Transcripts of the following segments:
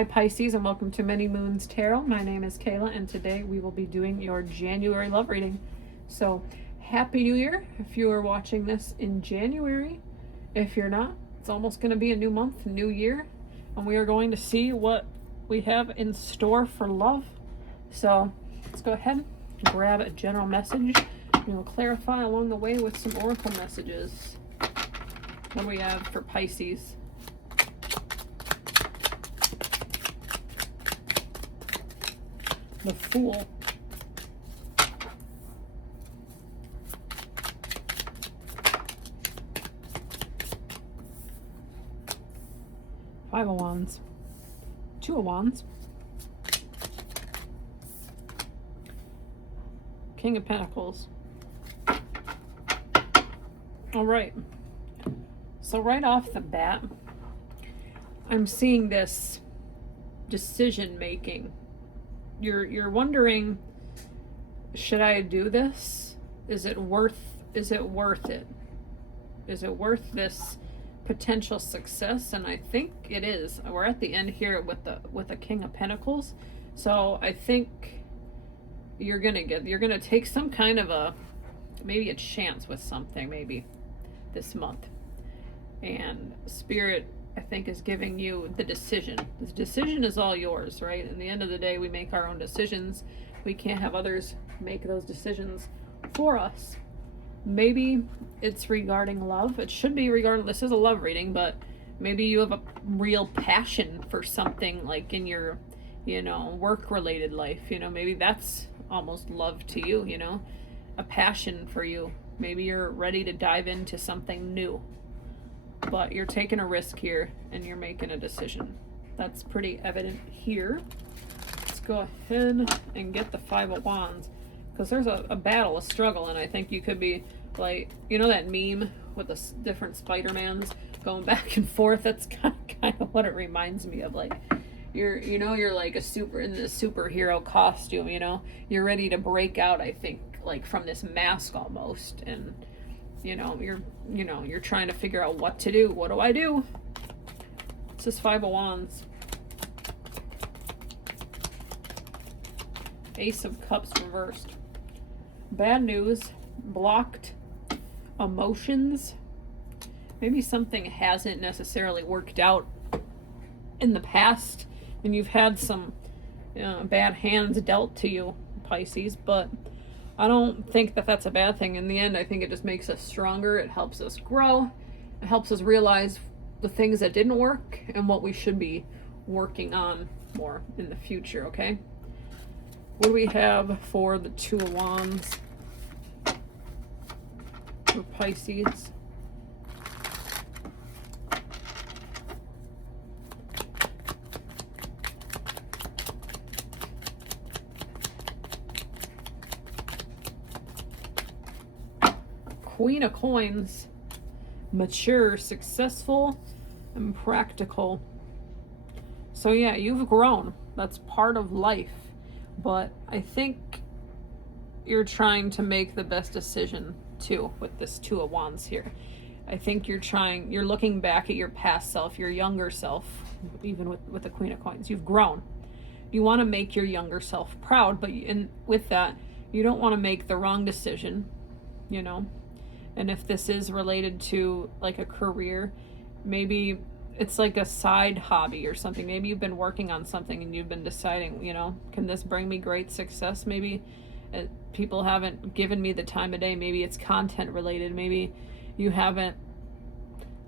Hi Pisces, and welcome to Many Moons Tarot. My name is Kayla, and today we will be doing your January love reading. So Happy New Year if you are watching this in January. If you're not, it's almost going to be a new month, new year, and we are going to see what we have in store for love. So let's go ahead and grab a general message, and we'll clarify along the way with some oracle messages. What do we have for Pisces? The Fool. Five of Wands. Two of Wands. King of Pentacles. All right. So right off the bat, I'm seeing this decision making. You're wondering, should I do this? Is it worth it? Is it worth this potential success? And I think it is. We're at the end here with the King of Pentacles. So I think you're gonna take some kind of maybe a chance with something maybe this month. And Spirit, I think, is giving you the decision. The decision is all yours, right? At the end of the day, we make our own decisions. We can't have others make those decisions for us. Maybe it's regarding love. It should be regarding, this is a love reading, but maybe you have a real passion for something like in your, work-related life. Maybe that's almost love to you, a passion for you. Maybe you're ready to dive into something new. But you're taking a risk here and you're making a decision. That's pretty evident here. Let's go ahead and get the Five of Wands, because there's a battle, a struggle, and I think you could be like, that meme with the different Spider-Mans going back and forth? That's kind of what it reminds me of. Like, you're like in the superhero costume, you're ready to break out, I think, like from this mask almost, and you're trying to figure out what to do. What do I do? It's this Five of Wands. Ace of Cups reversed. Bad news. Blocked emotions. Maybe something hasn't necessarily worked out in the past, and you've had some bad hands dealt to you, Pisces, but I don't think that that's a bad thing. In the end, I think it just makes us stronger. It helps us grow. It helps us realize the things that didn't work and what we should be working on more in the future, okay? What do we have for the Two of Wands for Pisces? Queen of Coins. Mature, successful, and practical. So yeah, you've grown. That's part of life. But I think you're trying to make the best decision too with this Two of Wands here. I think you're looking back at your past self, your younger self, even with the Queen of Coins. You've grown. You want to make your younger self proud, but with that, you don't want to make the wrong decision, And if this is related to like a career, maybe it's like a side hobby or something. Maybe you've been working on something and you've been deciding, can this bring me great success? Maybe people haven't given me the time of day. Maybe it's content related. Maybe you haven't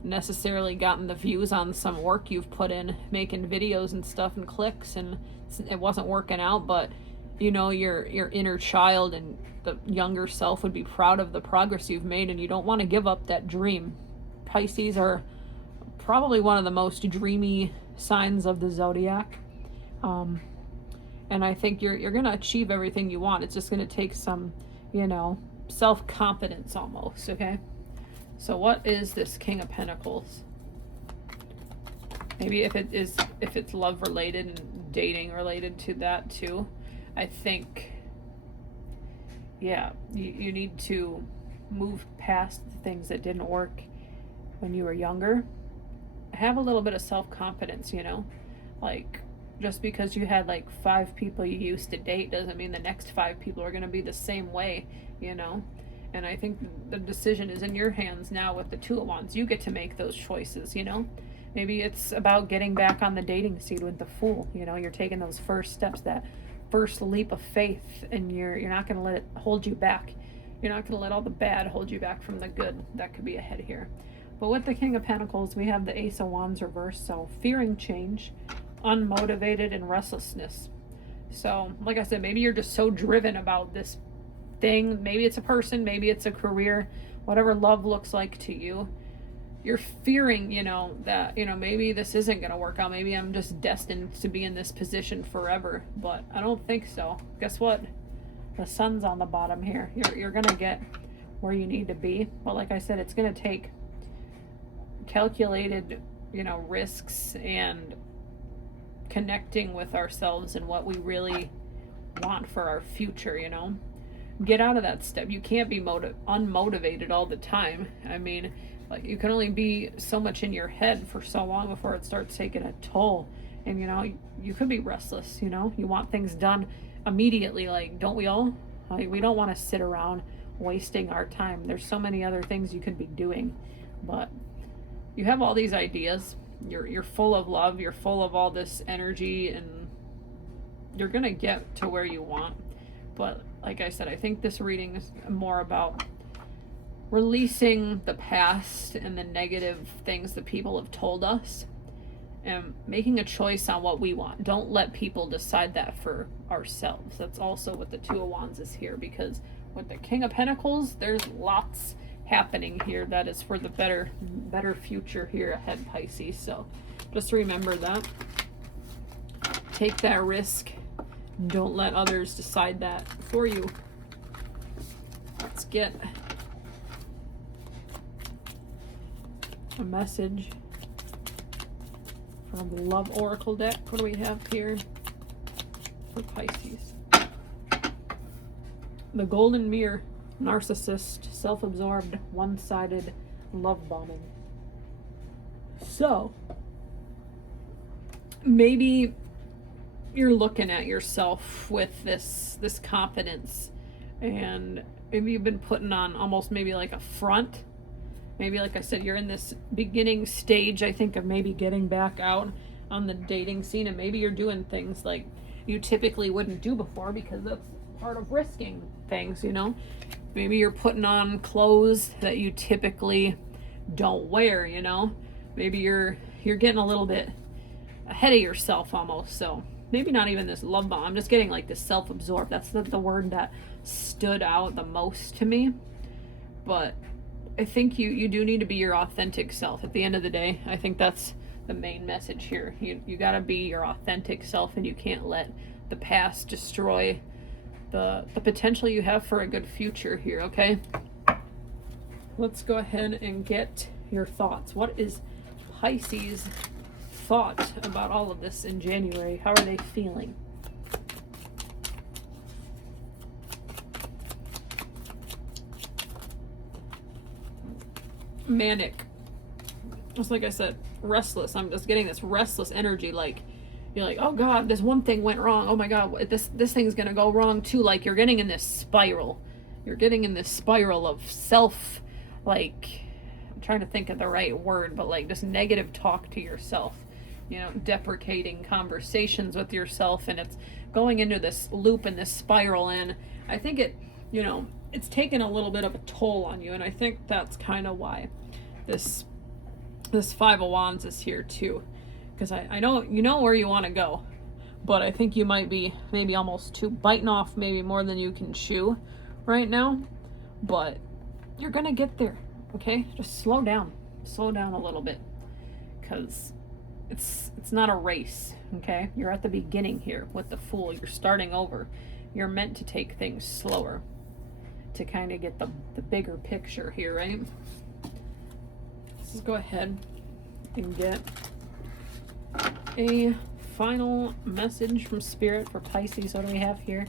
necessarily gotten the views on some work you've put in, making videos and stuff and clicks, and it wasn't working out, but your inner child and the younger self would be proud of the progress you've made, and you don't want to give up that dream. Pisces are probably one of the most dreamy signs of the zodiac, and I think you're going to achieve everything you want. It's just going to take some self-confidence almost. Okay, so what is this King of Pentacles? Maybe if it's love related and dating related to that too, I think, yeah, you need to move past the things that didn't work when you were younger. Have a little bit of self-confidence, like Just because you had like 5 people you used to date doesn't mean the next 5 people are going to be the same way, you know? And I think the decision is in your hands now with the Two of Wands. You get to make those choices, you know? Maybe it's about getting back on the dating scene with the Fool. You know, you're taking those first steps, that first leap of faith, and you're not going to let it hold you back. You're not going to let all the bad hold you back from the good that could be ahead here. But with the King of Pentacles, we have the Ace of Wands reversed, so fearing change, unmotivated, and restlessness. So, like I said, maybe you're just so driven about this thing. Maybe it's a person, maybe it's a career, whatever love looks like to you. You're fearing, you know, that, you know, maybe this isn't going to work out. Maybe I'm just destined to be in this position forever. But I don't think so. Guess what? The sun's on the bottom here. You're going to get where you need to be. But like I said, it's going to take calculated, you know, risks and connecting with ourselves and what we really want for our future, you know. Get out of that step. You can't be unmotivated all the time. I mean, like, you can only be so much in your head for so long before it starts taking a toll. And, you know, you could be restless, you know. You want things done immediately, like, don't we all? Like, we don't want to sit around wasting our time. There's so many other things you could be doing. But you have all these ideas. You're full of love. You're full of all this energy, and you're going to get to where you want. But like I said, I think this reading is more about releasing the past and the negative things that people have told us and making a choice on what we want. Don't let people decide that for ourselves. That's also what the Two of Wands is here, because with the King of Pentacles, there's lots happening here that is for the better future here ahead, Pisces. So just remember that. Take that risk. Don't let others decide that for you. Let's get a message from the Love Oracle deck. What do we have here for Pisces? The Golden Mirror. Narcissist, self-absorbed, one-sided love bombing. So maybe you're looking at yourself with this confidence, and maybe you've been putting on almost maybe like a front. Maybe, like I said, you're in this beginning stage, I think, of maybe getting back out on the dating scene, and maybe you're doing things like you typically wouldn't do before, because that's part of risking things, you know. Maybe you're putting on clothes that you typically don't wear, you know. Maybe you're getting a little bit ahead of yourself almost. So maybe not even this love bomb. I'm just getting like this self-absorbed. That's the word that stood out the most to me. But I think you do need to be your authentic self at the end of the day. I think that's the main message here. You got to be your authentic self, and you can't let the past destroy the potential you have for a good future here, okay? Let's go ahead and get your thoughts. What is Pisces' thought about all of this in January? How are they feeling? Manic. Just like I said, restless. I'm just getting this restless energy, like you're like, oh God, this one thing went wrong. Oh my God, this thing's gonna go wrong too. Like, you're getting in this spiral. You're getting in this spiral of self, like, I'm trying to think of the right word, but like just negative talk to yourself. You know, deprecating conversations with yourself, and it's going into this loop and this spiral. And I think it, you know, it's taken a little bit of a toll on you. And I think that's kind of why this Five of Wands is here too. Because I know you know where you want to go, but I think you might be maybe almost biting off maybe more than you can chew right now. But you're going to get there, okay? Just slow down a little bit, because it's not a race, okay? You're at the beginning here with the Fool. You're starting over. You're meant to take things slower to kind of get the bigger picture here, right? Let's just go ahead and get a final message from Spirit for Pisces. What do we have here?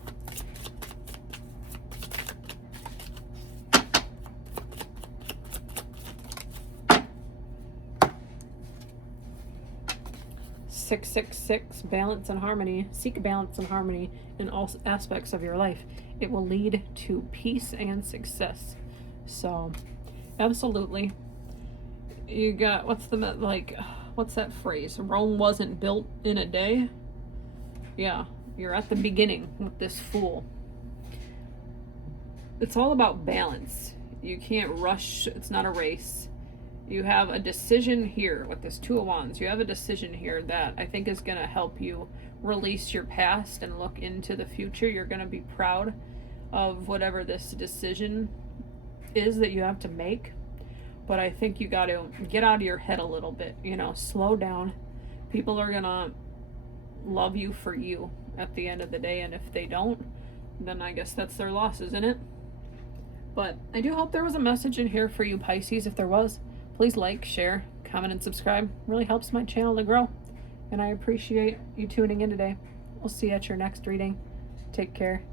666, balance and harmony. Seek balance and harmony in all aspects of your life. It will lead to peace and success. So, absolutely. You got, what's that phrase? Rome wasn't built in a day. Yeah, you're at the beginning with this Fool. It's all about balance. You can't rush. It's not a race. You have a decision here with this Two of Wands. You have a decision here that I think is going to help you release your past and look into the future. You're going to be proud of whatever this decision is that you have to make. But I think you got to get out of your head a little bit, slow down. People are going to love you for you at the end of the day. And if they don't, then I guess that's their loss, isn't it? But I do hope there was a message in here for you, Pisces. If there was, please like, share, comment, and subscribe. It really helps my channel to grow. And I appreciate you tuning in today. We'll see you at your next reading. Take care.